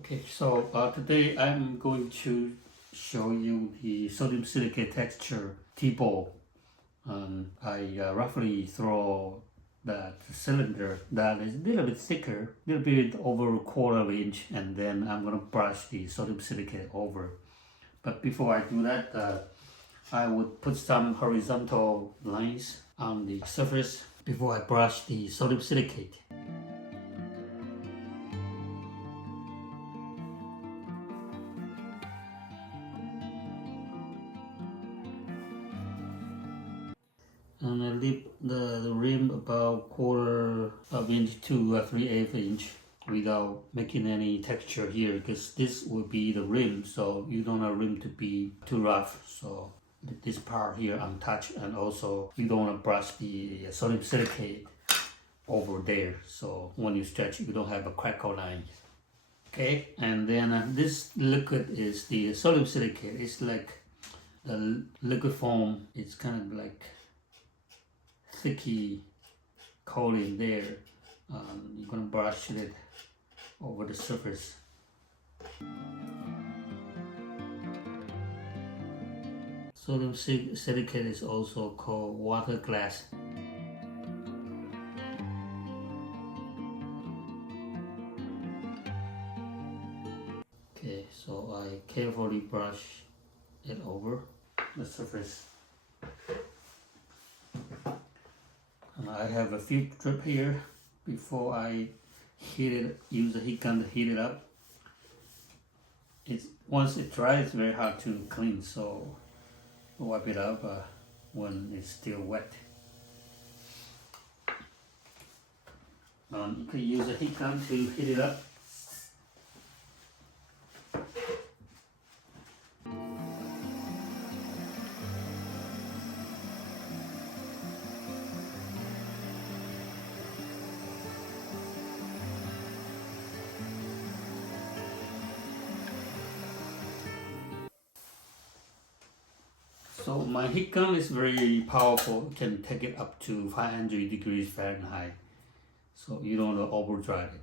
Okay, so today I'm going to show you the sodium silicate texture Teabowl. I roughly throw that cylinder that is a little bit thicker, a little bit over a quarter of an inch, and then I'm going to brush the sodium silicate over. But before I do that, I would put some horizontal lines on the surface before I brush the sodium silicate. And I leave the rim about quarter of inch to 3/8 inch without making any texture here, because this will be the rim, so you don't want the rim to be too rough. So this part here untouched, and also you don't want to brush the sodium silicate over there, so when you stretch you don't have a crackle line. Okay, and then this liquid is the sodium silicate. It's like the liquid foam. It's kind of like thicky coating there. You're gonna brush it over the surface. Sodium silicate is also called water glass. Okay, so I carefully brush it over the surface. I have a few drips here before I use the heat gun to heat it up. Once it dries, it's very hard to clean, so wipe it up when it's still wet. You can use a heat gun to heat it up. So my heat gun is very powerful. You can take it up to 500 degrees Fahrenheit. So you don't want to overdry it.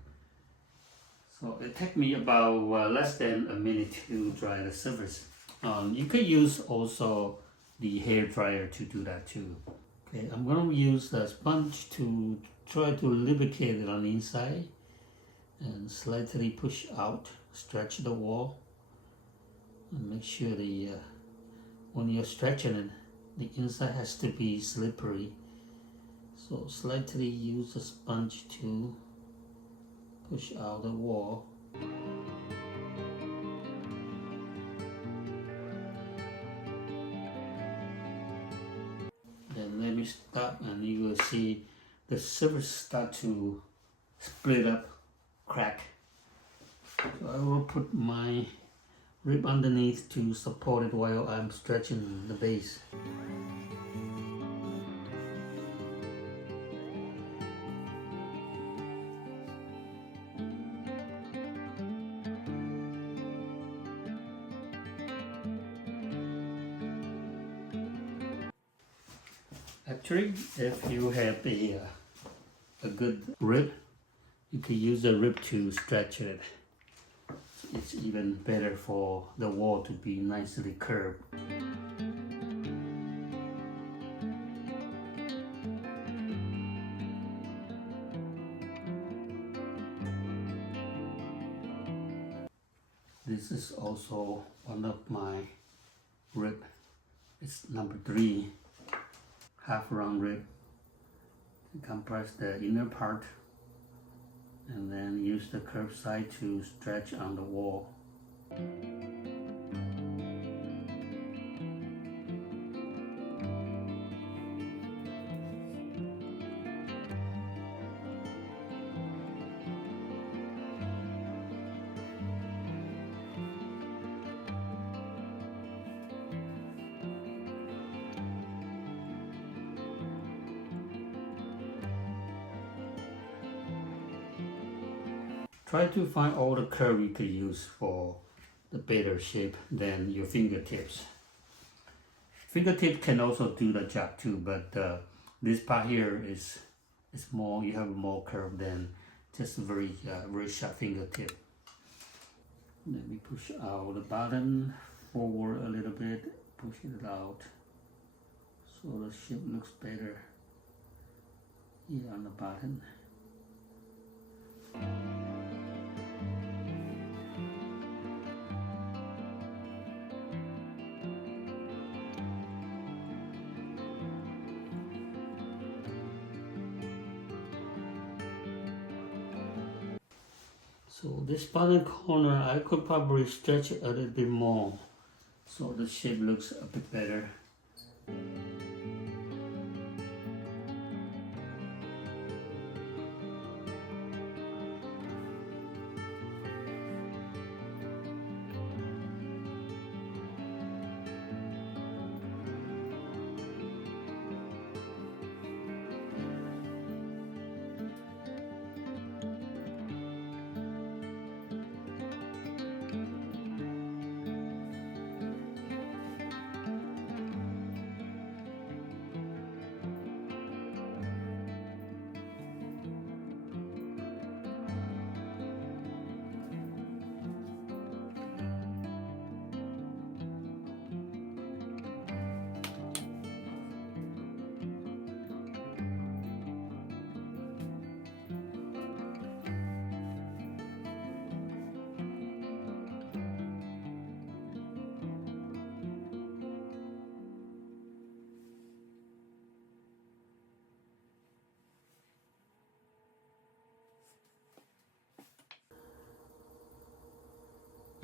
So it takes me about less than a minute to dry the surface. You can use also the hair dryer to do that too. Okay, I'm going to use the sponge to try to lubricate it on the inside and slightly push out, stretch the wall, and make sure when you're stretching it, the inside has to be slippery. So slightly use the sponge to push out the wall. Then let me stop, and you will see the surface start to split up, crack. So I will put my rib underneath to support it while I'm stretching the base. Actually, if you have a good rib, you can use the rib to stretch it. It's even better for the wall to be nicely curved. This is also one of my rib. It's number 3, half round rib. You compress the inner part and then use the curved side to stretch on the wall. Try to find all the curve you could use for the better shape than your fingertips. Fingertip can also do the job too, but this part here is more, you have more curve than just very sharp fingertip. Let me push out the button forward a little bit, push it out so the shape looks better here on the button. So this bottom corner, I could probably stretch it a little bit more so the shape looks a bit better.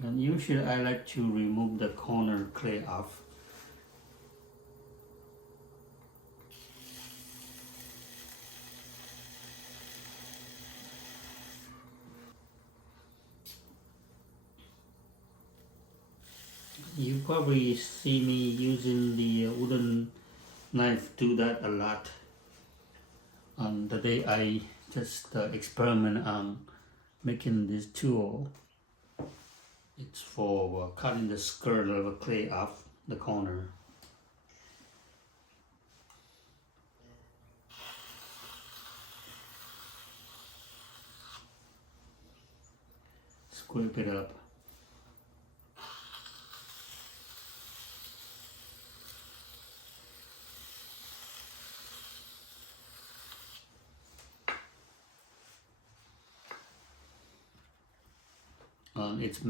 And usually I like to remove the corner clay off. You probably see me using the wooden knife, do that a lot. On the day I just experiment on making this tool. It's for cutting the skirt of a clay off the corner. Scrape it up. It's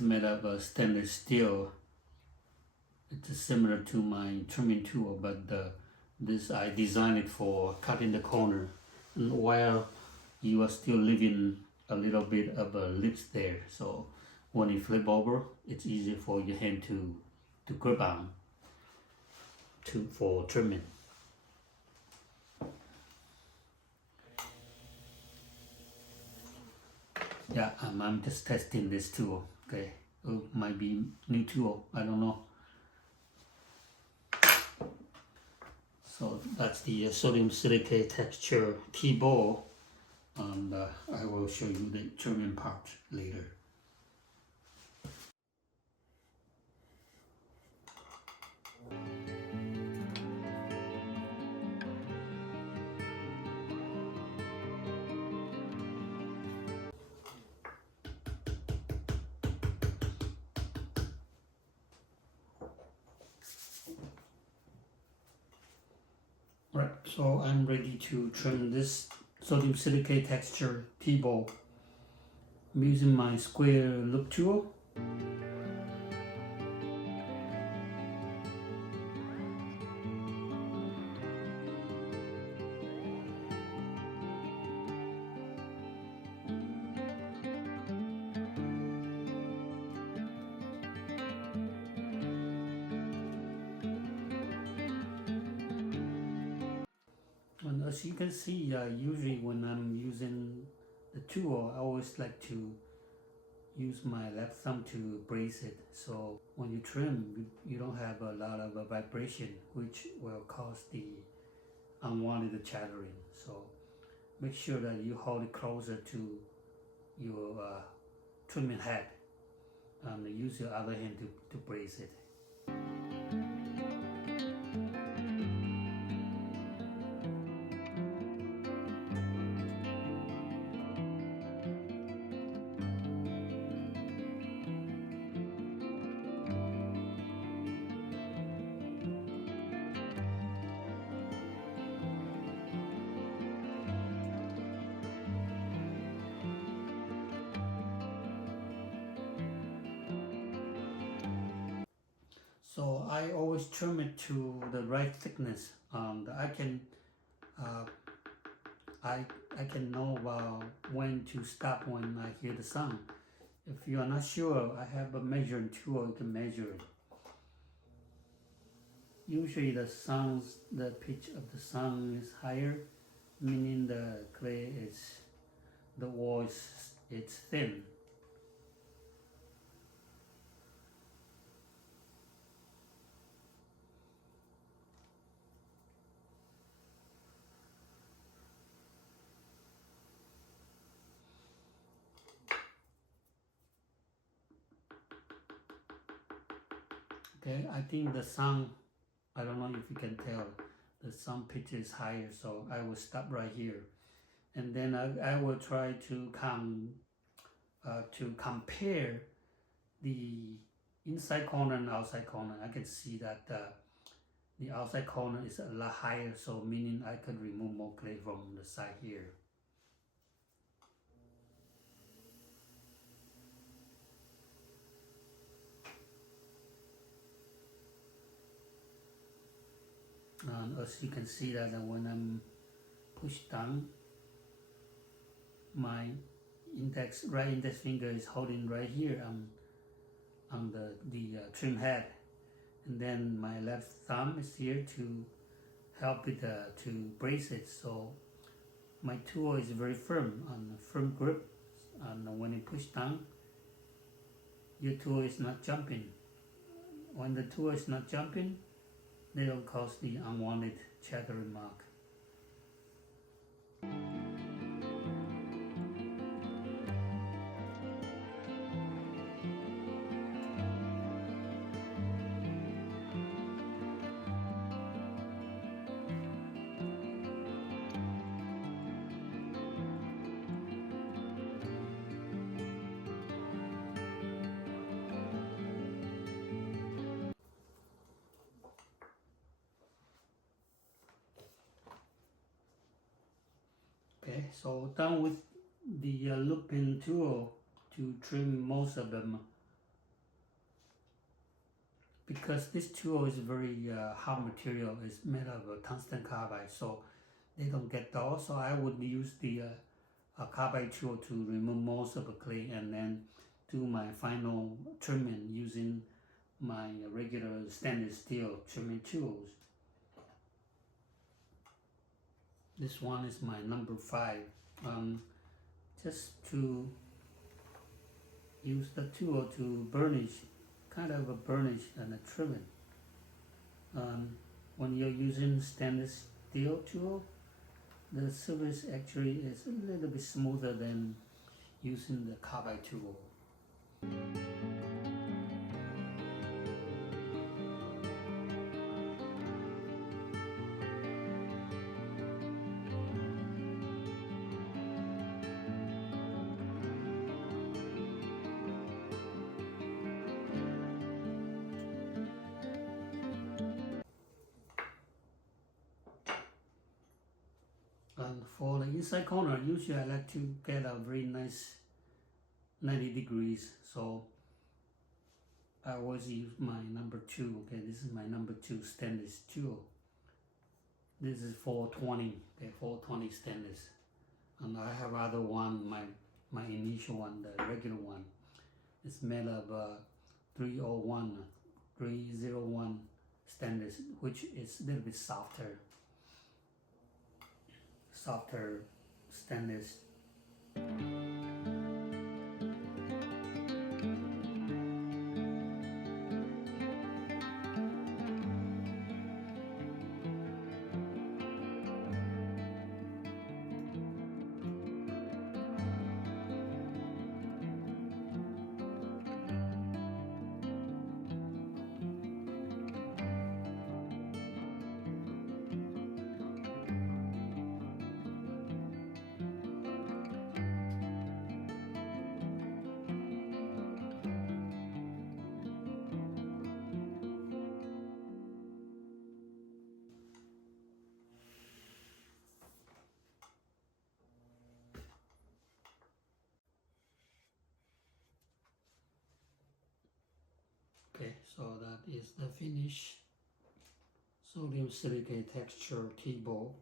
made of stainless steel. It's similar to my trimming tool, but this I designed it for cutting the corner. And while you are still leaving a little bit of lips there, so when you flip over, it's easy for your hand to grip on for trimming. Yeah, I'm just testing this tool. Okay, it might be new tool, I don't know. So that's the sodium silicate texture Teabowl, and I will show you the trimming part later. Right, so I'm ready to trim this sodium silicate texture Teabowl. I'm using my square loop tool. And as you can see, usually when I'm using the tool, I always like to use my left thumb to brace it. So when you trim, you don't have a lot of vibration, which will cause the unwanted chattering. So make sure that you hold it closer to your trimming head and use your other hand to brace it. I always trim it to the right thickness. I can know when to stop when I hear the sound. If you are not sure, I have a measuring tool. You can measure it. Usually the pitch of the sound is higher, meaning the clay the wall it's thin. Okay, I think the sound, I don't know if you can tell, the sound pitch is higher, so I will stop right here. And then I will try to compare the inside corner and outside corner. I can see that the outside corner is a lot higher, so meaning I could remove more clay from the side here. And as you can see that when I'm pushed down, my right index finger is holding right here on the trim head, and then my left thumb is here to help it to brace it. So my tool is very firm, on a firm grip, and when you push down, your tool is not jumping. When the tool is not jumping, they don't cause the unwanted chattering mark. Okay, so done with the looping tool to trim most of them. Because this tool is very hard material, it's made of tungsten carbide, so they don't get dull. So I would use the carbide tool to remove most of the clay and then do my final trimming using my regular stainless steel trimming tools. This one is my number 5. Just to use the tool to burnish, kind of a burnish and a trimming. When you're using stainless steel tool, the surface actually is a little bit smoother than using the carbide tool. And for the inside corner, usually I like to get a very nice 90 degrees. So I always use my number 2. Okay, this is my number 2 stainless tool. This is 420. Okay, 420 stainless. And I have other one, my initial one, the regular one. It's made of 301 stainless, which is a little bit softer stainless. Okay, so that is the finished sodium silicate texture Teabowl.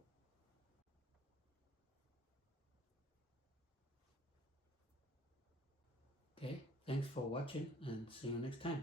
Okay, thanks for watching and see you next time.